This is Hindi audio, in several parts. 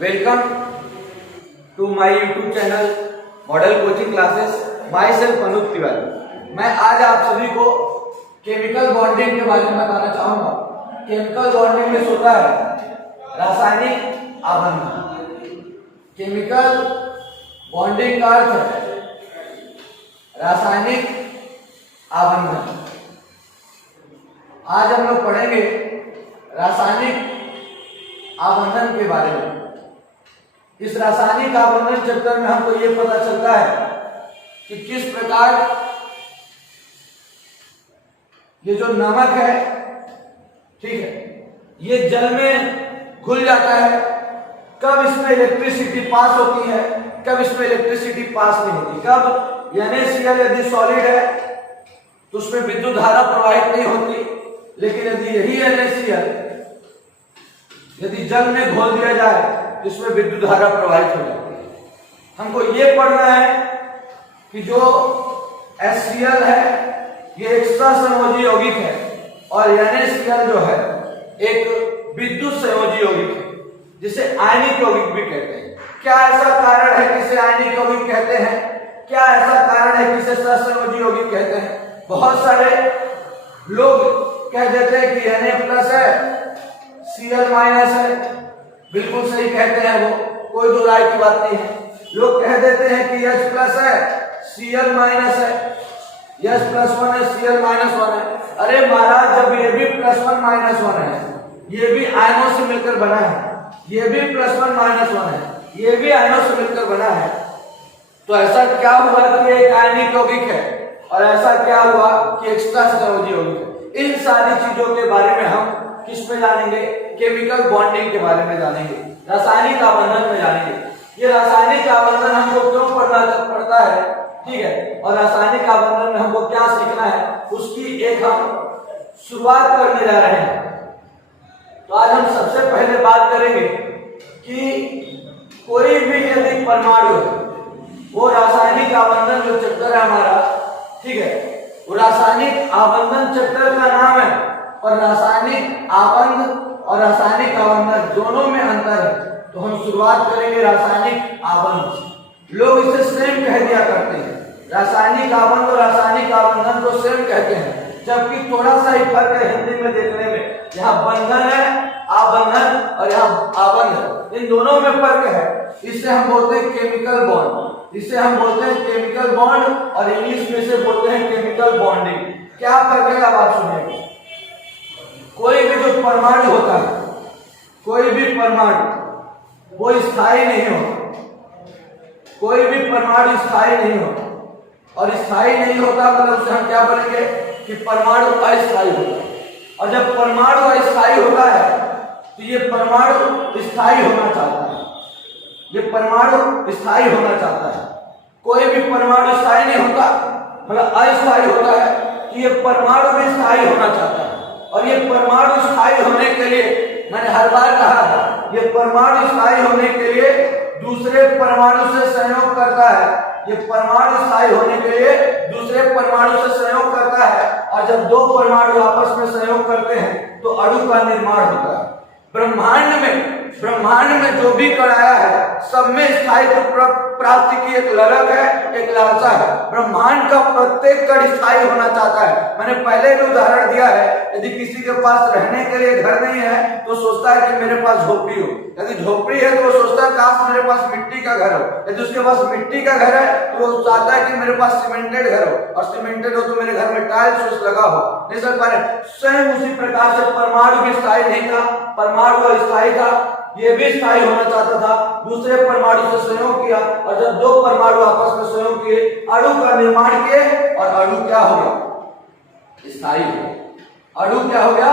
Welcome to my YouTube channel model coaching classes. Myself Anoop Tiwari. मैं आज आप सभी को केमिकल बॉन्डिंग के बारे में बताना चाहूंगा। केमिकल बॉन्डिंग में होता है रासायनिक आबंधन। केमिकल बॉन्डिंग का अर्थ है रासायनिक आबंधन। आज हम लोग पढ़ेंगे रासायनिक आबंधन के बारे में। इस रासायनिक आबंधन चैप्टर में हमको ये पता चलता है कि किस प्रकार ये जो नमक है, ठीक है, ये जल में घुल जाता है। कब इसमें इलेक्ट्रिसिटी पास होती है, कब इसमें इलेक्ट्रिसिटी पास नहीं होती। कब NaCl यदि सॉलिड है तो उसमें विद्युत धारा प्रवाहित नहीं होती, लेकिन यदि यही NaCl यदि जल में घोल दिया जाए तो इसमें विद्युत धारा प्रवाहित हो जाती है। हमको ये पढ़ना है कि जो HCl है ये एक सहसंयोजी यौगिक है और NaCl जो है एक विद्युत संयोजी यौगिक है, जिसे आयनिक यौगिक भी कहते हैं। क्या ऐसा कारण है कि इसे आयनिक यौगिक कहते हैं? क्या ऐसा कारण है कि इसे सहसंयोजी यौगिक कहते हैं? बहुत सारे लोग कह देते हैं कि Na+ है, Cl- है। बिल्कुल सही कहते हैं, वो कोई दो राय की बात नहीं है। लोग कह देते हैं कि H+ है, Cl- है, H+1 है, Cl-1 है। अरे महाराज, जब ये भी +1 -1 है, ये भी आयनों से मिलकर बना है, ये भी +1 -1 है, ये भी आयनों से मिलकर बना है, तो ऐसा क्या हुआ कि एक आयनिक यौगिक है और ऐसा क्या हुआ कि एक सहसंयोजी यौगिक है। इन सारी चीजों के बारे में हम किस में जानेंगे? केमिकल बॉन्डिंग के बारे में जानेंगे, रासायनिक आबंधन में जानेंगे। ये रासायनिक आबंधन हमको क्यों पढ़ता है, ठीक है, और रासायनिक आबंधन में हमको क्या सीखना है, उसकी एक हम शुरुआत करने जा रहे हैं। तो आज हम सबसे पहले बात करेंगे कि कोई भी यदि परमाणु है, वो रासायनिक आबंधन जो चैप्टर है हमारा, ठीक है, वो रासायनिक आबंधन चैप्टर का नाम है, और रासायनिक आबंध और रासायनिक आबंधन दोनों में अंतर है। तो हम शुरुआत करेंगे रासायनिक आबंध से। लोग इसे सेम कह दिया करते हैं, रासायनिक आबंध और रासायनिक आबंधन को सेम कहते हैं, जबकि थोड़ा सा ही फर्क है हिंदी में देखने में। यहाँ बंधन है आबंधन और यहाँ आबंध, इन दोनों में फर्क है। इसे हम बोलते हैं केमिकल बॉन्ड, इसे हम बोलते हैं केमिकल बॉन्ड, और इंग्लिश में से बोलते हैं केमिकल बॉन्डिंग। क्या फर्क है, अब आप सुनिएगा। कोई भी जो परमाणु होता है, कोई भी परमाणु वो स्थायी नहीं होता। कोई भी परमाणु स्थायी नहीं होता, और स्थायी नहीं होता मतलब उसे हम क्या बोलेंगे कि परमाणु अस्थायी होता है। और जब परमाणु अस्थायी होता है तो ये परमाणु स्थायी होना चाहता है, ये परमाणु स्थायी होना चाहता है। कोई भी परमाणु स्थायी नहीं होता मतलब अस्थायी होता है, तो ये परमाणु भी स्थायी होना चाहता है। और ये परमाणु स्थायी होने के लिए, मैंने हर बार कहा था, ये परमाणु स्थायी होने के लिए दूसरे परमाणु से सहयोग करता है। ये परमाणु स्थायी होने के लिए दूसरे परमाणु से सहयोग करता है, और जब दो परमाणु आपस में सहयोग करते हैं तो अणु का निर्माण होता है। ब्रह्मांड में जो भी कण आया है, सब में स्थायित्व प्राप्ति की एक ललक है, एक लालसा है। ब्रह्मांड का प्रत्येक कण स्थायी होना चाहता है। मैंने पहले भी उदाहरण दिया है, यदि किसी के पास रहने के लिए घर नहीं है तो सोचता है कि मेरे पास झोपड़ी हो। यदि झोपड़ी है तो वो सोचता है काश मेरे पास मिट्टी का घर हो। यदि उसके पास मिट्टी का घर है तो वो चाहता है कि मेरे पास सीमेंटेड घर हो, और सीमेंटेड हो तो मेरे घर में टाइल्स लगा हो। नहीं सर पारे, स्वयं उसी प्रकार से परमाणु भी स्थायी नहीं था, परमाणु अस्थायी था, ये भी स्थायी होना चाहता था। दूसरे परमाणु से संयोग किया, और जब दो परमाणु आपस में संयोग किए, अणु का निर्माण किए, और अणु क्या हो गया? स्थायी हो गया। अणु क्या हो गया?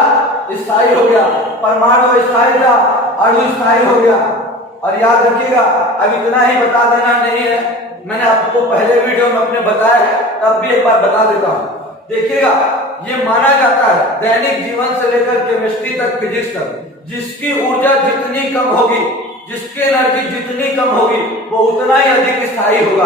स्थायी हो गया। परमाणु स्थायी था, अणु स्थायी हो गया। और याद रखिएगा, अब इतना ही बता देना नहीं है, मैंने आपको पहले वीडियो में अपने बताया है, तब भी एक बार बता देता हूं। देखिएगा, ये माना जाता है दैनिक जीवन से लेकर केमिस्ट्री तक, फिजिक्स तक, जिसकी ऊर्जा जितनी कम होगी, जिसकी एनर्जी जितनी कम होगी, वो उतना ही अधिक स्थायी होगा।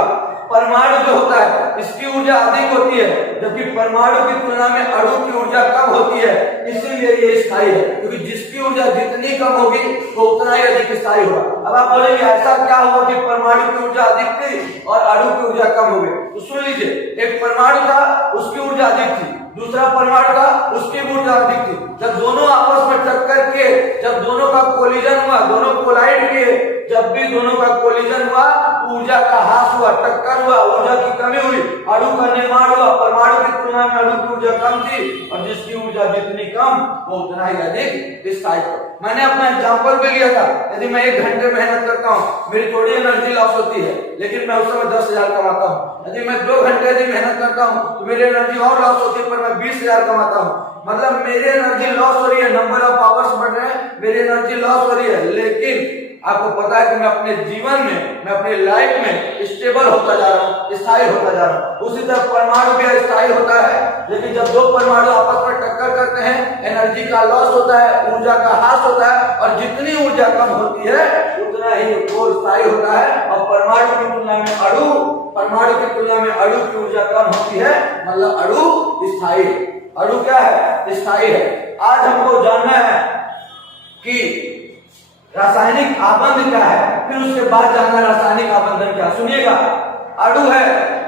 परमाणु जो होता है इसकी ऊर्जा अधिक होती है, जबकि परमाणु की तुलना में अणु की ऊर्जा कम होती है, इसीलिए ये स्थायी है। क्योंकि जिसकी ऊर्जा जितनी कम होगी वो उतना ही अधिक स्थायी होगा। अब आप बोलेंगे ऐसा क्या हुआ कि परमाणु की ऊर्जा अधिक थी और अणु की ऊर्जा कम हो गई? तो सुन लीजिए, एक परमाणु था उसकी ऊर्जा अधिक थी, दूसरा परमाणु था उसकी ऊर्जा अधिक थी। जब दोनों आपस में टक्कर किए, जब दोनों का कोलिजन हुआ, दोनों कोलाइड किए, जब भी दोनों का कोलिजन हुआ ऊर्जा का ह्रास हुआ, टक्कर हुआ, ऊर्जा की कमी हुई, अणु का निर्माण हुआ। परमाणु की तुलना में अणु की ऊर्जा कम थी और जिसकी ऊर्जा जितनी कम वो उतना ही अधिक स्थायी। मैंने अपना एग्जांपल भी लिया था, यदि मैं 1 घंटे मेहनत करता हूँ मेरी थोड़ी एनर्जी लॉस होती है, लेकिन मैं उस समय 10,000 कमाता हूँ। यदि मैं 2 घंटे यदि मेहनत करता हूँ तो मेरी एनर्जी और लॉस होती है, पर मैं 20,000 कमाता हूँ। मतलब मेरी एनर्जी लॉस हो रही है, नंबर ऑफ आवर्स बढ़ रहे हैं, मेरी एनर्जी लॉस हो रही है, लेकिन आपको पता है कि मैं अपने जीवन में, मैं अपनी लाइफ में स्टेबल होता जा रहा हूँ, स्थायी होता जा रहा हूँ। उसी तरह परमाणु भी स्थायी होता है, लेकिन जब 2 परमाणु आपस में टक्कर करते हैं एनर्जी का लॉस होता है, ऊर्जा का ह्रास होता है, और जितनी ऊर्जा कम होती है उतना ही वो स्थायी होता है। और परमाणु की तुलना में अणु की ऊर्जा कम होती है, मतलब अणु स्थायी। अणु क्या है? स्थायी है। आज हमको जानना है कि रासायनिक आबंध क्या है, फिर उसके बाद जानना रासायनिक आबंधन क्या। सुनिएगा, अणु है,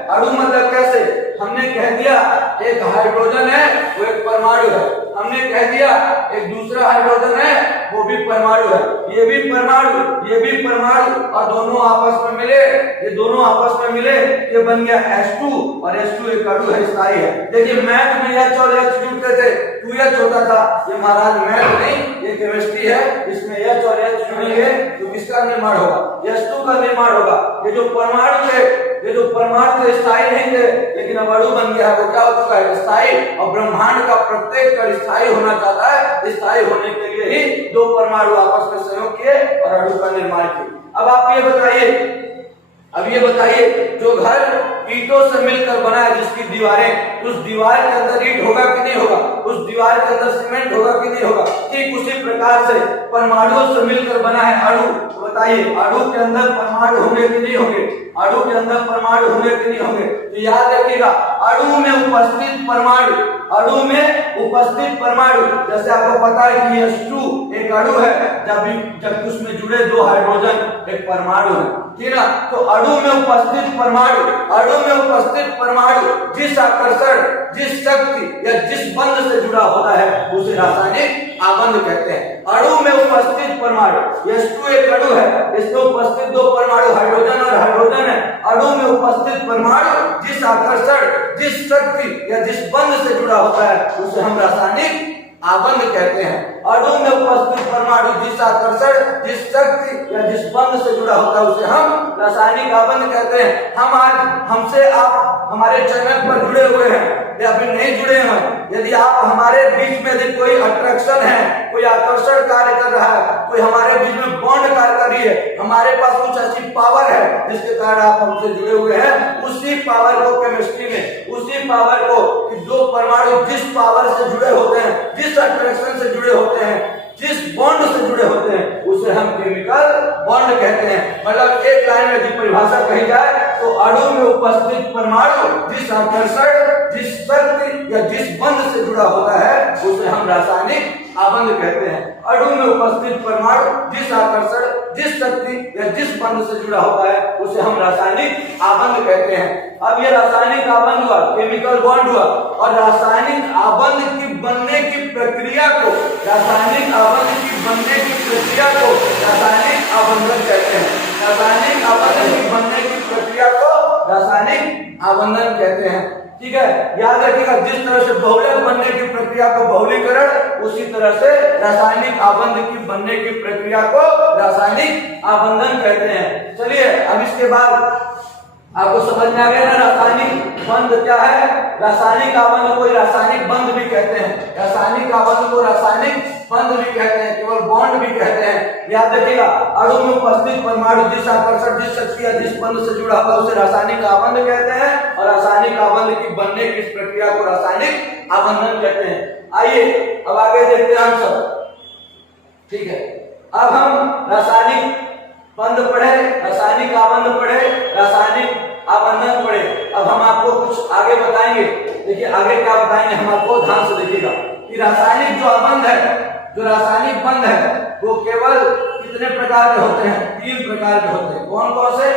अणु मतलब कैसे? हमने कह दिया एक हाइड्रोजन है वो एक परमाणु है, हमने कह दिया एक दूसरा हाइड्रोजन है वो भी परमाणु है, ये भी परमाणु, ये भी परमाणु, और दोनों आपस में मिले, ये दोनों आपस में मिले, ये बन गया H2, और H2 एक अणु है, स्थायी है। देखिए मैथ में H और H जुड़ते थे, 2H होता था, ये महाराज मैथ नहीं, ये केमिस्ट्री है, इसमें H और H जुड़ेंगे तो किसका निर्माण होगा? H2 का निर्माण होगा। ये जो परमाणु थे, ये जो परमाणु थे स्थायी नहीं थे, लेकिन अब अणु बन गया है, वो क्या हो चुका है? स्थायी। और ब्रह्मांड का प्रत्येक कण स्थायी होना चाहता है, स्थायी होने के लिए ही 2 परमाणु आपस में सहयोग किए और अणु का निर्माण किया। अब आप ये बताइए, जो घर ईंटों से मिलकर बना है, जिसकी दीवारें, उस दीवार के अंदर ईंट होगा कि नहीं होगा? उस दीवार के अंदर सीमेंट होगा कि नहीं होगा? ठीक उसी प्रकार से परमाणुओं से मिलकर बना है अणु। तो बताइए अणु के अंदर परमाणु होंगे कि नहीं होंगे? अणु के अंदर परमाणु होंगे कि नहीं होंगे? तो याद रखिएगा, अणु में उपस्थित परमाणु, जैसे आपको पता है कि H2 एक अणु है, जब उसमें जुड़े 2 हाइड्रोजन एक परमाणु है, ठीक ना? तो अणु में उपस्थित परमाणु जिस आकर्षण, जिस शक्ति या जिस बंध से जुड़ा होता है उसे रासायनिक आबंध कहते हैं। अणु में उपस्थित परमाणु, H2 एक अणु है, इसमें उपस्थित 2 परमाणु हाइड्रोजन और हाइड्रोजन है। अणु में उपस्थित परमाणु जिस आकर्षण, जिस शक्ति या जिस बंध से जुड़ा होता है उसे हम रासायनिक आबंध कहते हैं। अणु में उपस्थित परमाणु जिस आकर्षण, जिस शक्ति या जिस बंध से जुड़ा होता है उसे हम रासायनिक आबंध कहते हैं। हम आज हमसे आप हमारे चैनल पर जुड़े हुए हैं या फिर नहीं जुड़े हैं, यदि आप हमारे बीच में यदि कोई अट्रैक्शन है, कोई आकर्षण कार्य कर रहा है, कोई हमारे बीच में बॉन्ड कार्य कर रही है, हमारे पास कुछ ऐसी पावर है जिसके कारण आप हमसे जुड़े हुए हैं, उसी पावर को केमिस्ट्री में, उसी पावर को कि 2 परमाणु जिस पावर से जुड़े होते हैं, जिस अट्रैक्शन से जुड़े होते हैं, जिस बॉन्ड से जुड़े होते हैं उसे हम केमिकल बॉन्ड कहते हैं। मतलब एक लाइन में यदि परिभाषा कही जाए तो अणु में उपस्थित परमाणु जिस आकर्षण, जिस शक्ति या जिस बंध से जुड़ा होता है उसे हम रासायनिक आबंध कहते हैं। अणु में उपस्थित परमाणु जिस आकर्षण, जिस शक्ति या जिस बंध से जुड़ा होता है उसे हम रासायनिक आबंध कहते हैं। अब ये रासायनिक आबंध हुआ, केमिकल बॉन्ड हुआ, और रासायनिक आबंध की बनने की प्रक्रिया को रासायनिक आबंध आबंधन कहते हैं। रासायनिक आबंध की बनने की प्रक्रिया को रासायनिक आबंधन कहते हैं। ठीक है, याद रखिएगा, जिस तरह से बहुलक बनने की प्रक्रिया को बहुलीकरण, उसी तरह से रासायनिक आबंध की बनने की प्रक्रिया को रासायनिक आबंधन कहते हैं। चलिए अब इसके बाद आपको समझ में आ गया ना रासायनिक बंध क्या है? रासायनिक आबंध को रासायनिक बंध भी कहते हैं, रासायनिक आबंध को रासायनिक बंध भी कहते हैं, केवल बॉन्ड भी कहते हैं। याद रखिएगा, अणु में उपस्थित परमाणु जिस आकर्षण, जिस शक्ति या जिस बंध से जुड़ा होता है उसे रासायनिक आबंध कहते हैं, और रासायनिक आबंध की बनने की प्रक्रिया को रासायनिक आबंधन कहते हैं। आइए अब आगे देखते हैं हम सब। ठीक है, अब हम रासायनिक बंध पढ़े, रासायनिक आबंध पढ़े, रासायनिक आप अंदर पढ़े। अब हम आपको कुछ आगे बताएंगे। देखिए आगे क्या बताएंगे हम आपको, ध्यान से देखिएगा कि रासायनिक जो बंध है, जो रासायनिक बंध है वो केवल कितने प्रकार के होते हैं? 3 प्रकार के होते हैं। कौन कौन से?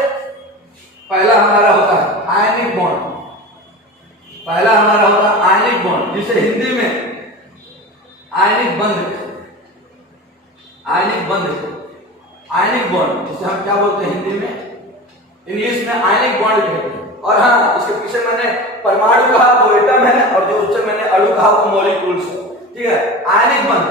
पहला हमारा होता है आयनिक बॉन्ड। पहला हमारा होता है आयनिक बॉन्ड, जिसे हिंदी में आयनिक बंध, आयनिक बंध, आयनिक बॉन्ड, जिसे हम क्या बोलते हैं हिंदी में, इंग्लिश में आयनिक बॉन्ड कहते हैं। और हाँ, इसके पीछे मैंने परमाणु कहा वो एटम है, और जो उससे मैंने अणु कहा वो मॉलिक्यूल्स है। ठीक है, आयनिक बंध।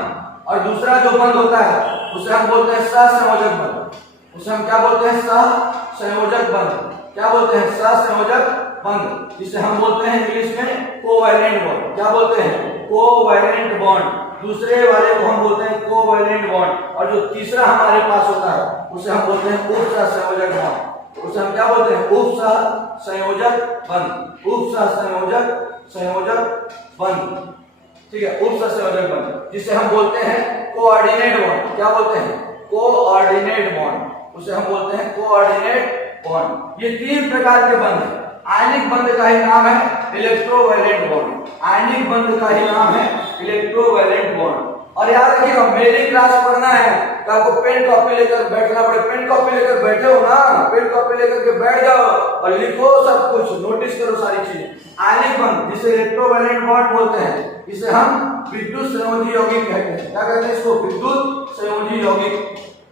और दूसरा जो बंध होता है उसे हम बोलते हैं सहसंयोजक बंध। उसे हम क्या बोलते हैं? सहसंयोजक बंध। क्या बोलते हैं? सहसंयोजक बंध, जिसे हम बोलते हैं इंग्लिश में कोवैलेंट बॉन्ड। क्या बोलते हैं? Covalent bond. दूसरे वाले को हम बोलते हैं कोवैलेंट बॉन्ड। और जो तीसरा हमारे पास होता है उसे हम बोलते हैं उपसहसंयोजक बॉन्ड। उसे हम क्या बोलते हैं? उपसहसंयोजक बंध। उपसहसंयोजक बंध। ठीक है, उपसहसंयोजक बंध, जिसे हम बोलते हैं कोऑर्डिनेट बॉन्ड। क्या बोलते हैं? Coordinate bond. उसे हम बोलते हैं कोऑर्डिनेट बॉन्ड। ये 3 प्रकार के बंध हैं। आयनिक बंध का ही नाम है इलेक्ट्रोवैलेंट बॉन्ड। आयनिक बंध का ही नाम है इलेक्ट्रोवैलेंट बॉन्ड। और याद रखिएगा, मेरी क्लास पढ़ना है तो आपको पेन कॉपी लेकर बैठना पड़े। पेन कॉपी लेकर बैठे हो ना, पेन कॉपी लेकर के बैठ जाओ और लिखो सब कुछ, नोटिस करो सारी चीजें। आयनिक बंध, जिसे इलेक्ट्रोवैलेंट बॉन्ड बोलते हैं, इसे हम विद्युत संयोजी यौगिक कहते हैं। क्या कहते हैं इसको? विद्युत संयोजी यौगिक।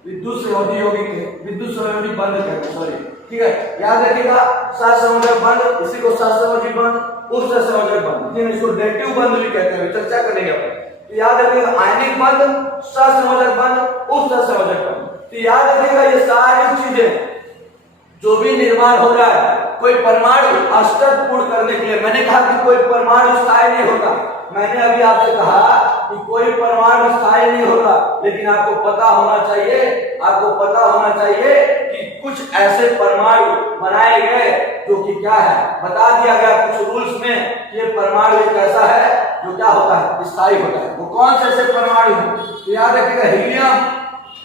विद्युत संयोजी यौगिक, विद्युत संयोजी बंध कहते हैं, सॉरी। ठीक है, याद रखिएगा, सहसंयोजक बंध, इसी को सहसंयोजी बंध, उपसहसंयोजक बंध, इसको डेटिव बंध भी कहते हैं। चर्चा करेंगे अपन। तो याद रखिएगा, आयनिक बंध, सहसंयोजक बंध, उपसहसंयोजक बंध। तो याद रखिएगा ये सारी चीजें जो भी निर्माण हो रहा है, कोई परमाणु अस्तर पूर्ण करने के लिए, मैंने कहा कि कोई परमाणु स्थायी नहीं होता। मैंने अभी आपसे कहा कि कोई परमाणु स्थायी नहीं होता, लेकिन आपको पता होना चाहिए, आपको पता होना चाहिए कि कुछ ऐसे परमाणु बनाए गए जो कि क्या है, बता दिया गया कुछ रूल्स में कि ये परमाणु एक ऐसा है जो क्या होता है? स्थायी होता है। वो कौन से ऐसे परमाणु हैं? तो याद रखिएगा, हीलियम,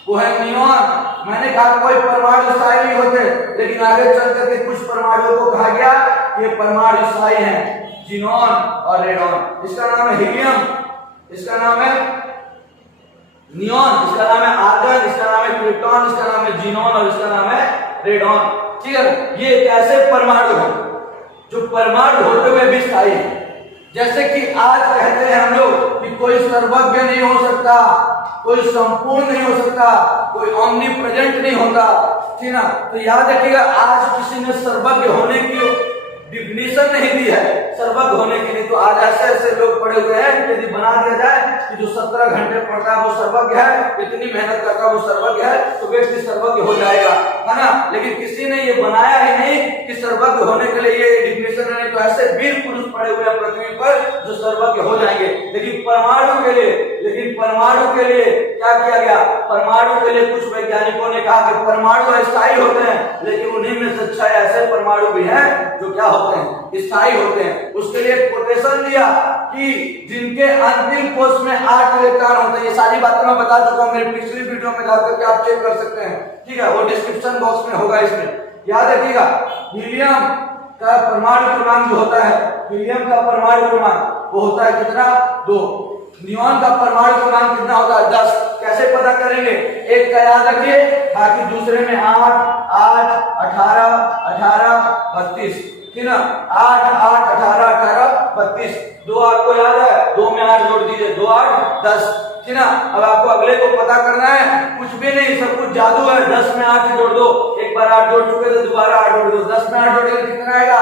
वो है नियॉन। मैंने कहा कोई परमाणु स्थायी नहीं होते, लेकिन आगे चल करके कुछ परमाणुओं को कहा गया कि ये परमाणु स्थायी हैं, जिनॉन और रेडॉन। इसका नाम है हीलियम, इसका नाम है नियॉन, इसका नाम है आर्गन, इसका नाम है क्रिप्टॉन, इसका नाम है जिनॉन और इसका नाम है रेडॉन। ठीक है, ये एक ऐसे परमाणु हैं जो परमाणु होते हुए भी स्थायी है। जैसे कि आज कहते हैं हम लोग कि कोई सर्वज्ञ नहीं हो सकता, कोई संपूर्ण नहीं हो सकता, कोई ओमनी प्रेजेंट नहीं होता। ठीक ना? तो याद रखिएगा, आज किसी ने सर्वज्ञ होने की डिफिनेशन नहीं दी है सर्वज्ञ होने के लिए। तो आज ऐसे ऐसे लोग पड़े हुए हैं, यदि बना दिया जाए कि जो 17 घंटे पढ़ता है वो सर्वज्ञ है, इतनी मेहनत करता है वो सर्वज्ञ है, तो व्यक्ति सर्वज्ञ हो जाएगा, है ना? लेकिन किसी ने ये बनाया ही नहीं कि सर्वज्ञ होने के लिए ये डिफिनेशन है। तो ऐसे वीर पुरुष पड़े हुए हैं पृथ्वी पर जो सर्वज्ञ हो जाएंगे। लेकिन परमाणु के लिए क्या किया गया? परमाणु के लिए कुछ वैज्ञानिकों ने कहा कि परमाणु अस्थायी होते हैं, लेकिन उन्हीं में से 6 ऐसे परमाणु भी हैं जो क्या होते हैं? स्थायी होते हैं। उसके लिए कोटेशन दिया कि जिनके अंतिम कोष में 8 इलेक्ट्रॉन होते हैं। ये सारी बातें मैं बता चुका हूं मेरी पिछली वीडियो में, जाकर के आप चेक कर सकते हैं। ठीक है, वो डिस्क्रिप्शन बॉक्स में होगा। इसमें याद रखिएगा, हीलियम का परमाणु क्रमांक जो होता है, हीलियम का परमाणु क्रमांक वो होता है कितना? 2। नियॉन का परमाणु क्रमांक कितना होता है? 10। कैसे पता करेंगे? एक का याद रखिए, बाकी दूसरे में 8, 8, 18, 18, 32। ठीक ना? 8, 8, 18, 18, 32। 2 आपको याद है, 2 में 8 जोड़ दीजिए, 2, 8, 10। ठीक ना? अब आपको अगले को पता करना है, कुछ भी नहीं, सब कुछ जादू है। 10 में 8 जोड़ दो, एक बार 8 जोड़ चुके तो दोबारा 8 जोड़ दो, 10 में 8 जोड़ेंगे कितना आएगा?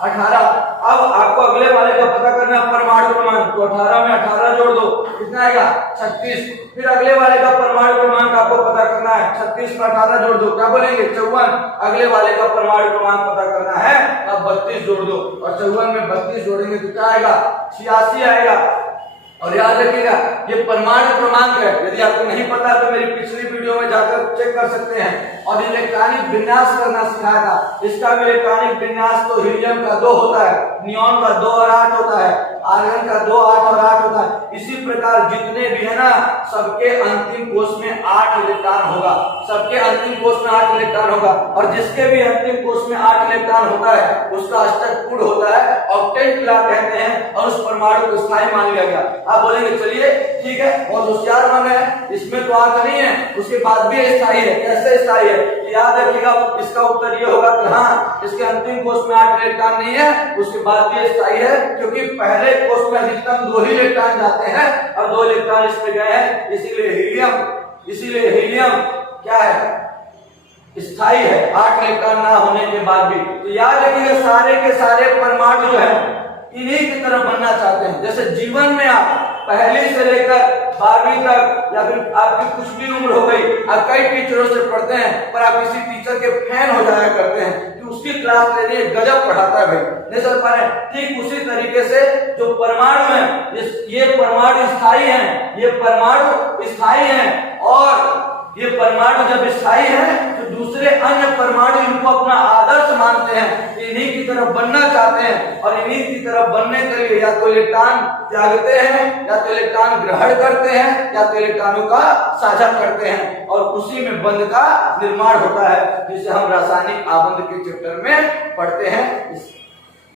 18। अब आपको अगले वाले का पता करना है परमाणु क्रमांक, तो 18 में 18 जोड़ दो, कितना आएगा? 36। फिर अगले वाले का परमाणु क्रमांक आपको पता करना है, 36 में 18 जोड़ दो, क्या बोलेंगे? 54। अगले वाले का परमाणु क्रमांक पता करना है, अब 32 जोड़ दो, और 54 में 32 जोड़ेंगे तो क्या आएगा? 86 आएगा। और याद रखिएगा, ये परमाणु क्रमांक है। यदि आपको नहीं पता तो मेरी पिछली वीडियो में जाकर चेक कर सकते हैं। और इलेक्ट्रॉनिक विन्यास करना सिखाया था। इसका भी इलेक्ट्रॉनिक विन्यास तो हीलियम का 2 होता है, नियॉन का 2 और 8 होता है। आर्गन का 2 8 और 8 होता है। इसी प्रकार जितने भी है ना सबके अंतिम कोश में 8 इलेक्ट्रॉन होगा, सबके अंतिम कोश में 8 इलेक्ट्रॉन होगा। और जिसके भी अंतिम कोश में 8 इलेक्ट्रॉन होता है उसका अष्टक पूर्ण होता है, ऑक्टेट कहते हैं, और उस परमाणु को स्थायी मान लिया गया। आप बोलेंगे चलिए ठीक है बहुत होशियार बन है, इसमें तो 8 नहीं है उसके बाद भी स्थायी है, कैसे स्थायी है? याद रखिएगा इसका उत्तर ये होगा कि हाँ इसके अंतिम कोश में 8 इलेक्ट्रॉन नहीं है उसके बाद भी स्थायी है, क्योंकि पहले कोश में अधिकतम 2 ही इलेक्ट्रॉन जाते हैं और 2 इलेक्ट्रॉन इसमें गए हैं, इसीलिए हीलियम क्या है स्थायी है 8 इलेक्ट्रॉन ना होने के बाद भी। तो याद रखिएगा सारे के सारे परमाणु जो है इन्हीं की तरफ बनना चाहते हैं। जैसे जीवन में आप पहली से लेकर 12वीं तक या फिर आपकी कुछ भी उम्र हो गई, आप कई टीचरों से पढ़ते हैं पर आप किसी टीचर के फैन हो जाया करते हैं कि उसकी क्लास ले रही है, गजब पढ़ाता है भाई, नहीं चल पा रहे। ठीक उसी तरीके से जो परमाणु है ये परमाणु स्थायी हैं, ये परमाणु स्थायी हैं, और ये परमाणु जब स्थायी हैं तो दूसरे अन्य परमाणु इनको अपना आदर्श मानते हैं, इन्हीं की तरफ बनना चाहते हैं, और इन्हीं की तरफ बनने के लिए या तो इलेक्ट्रॉन त्यागते हैं, या तो इलेक्ट्रॉन ग्रहण करते हैं, या तो इलेक्ट्रॉनों का साझा करते हैं, और उसी में बंध का निर्माण होता है जिसे हम रासायनिक आबंध के चैप्टर में पढ़ते हैं।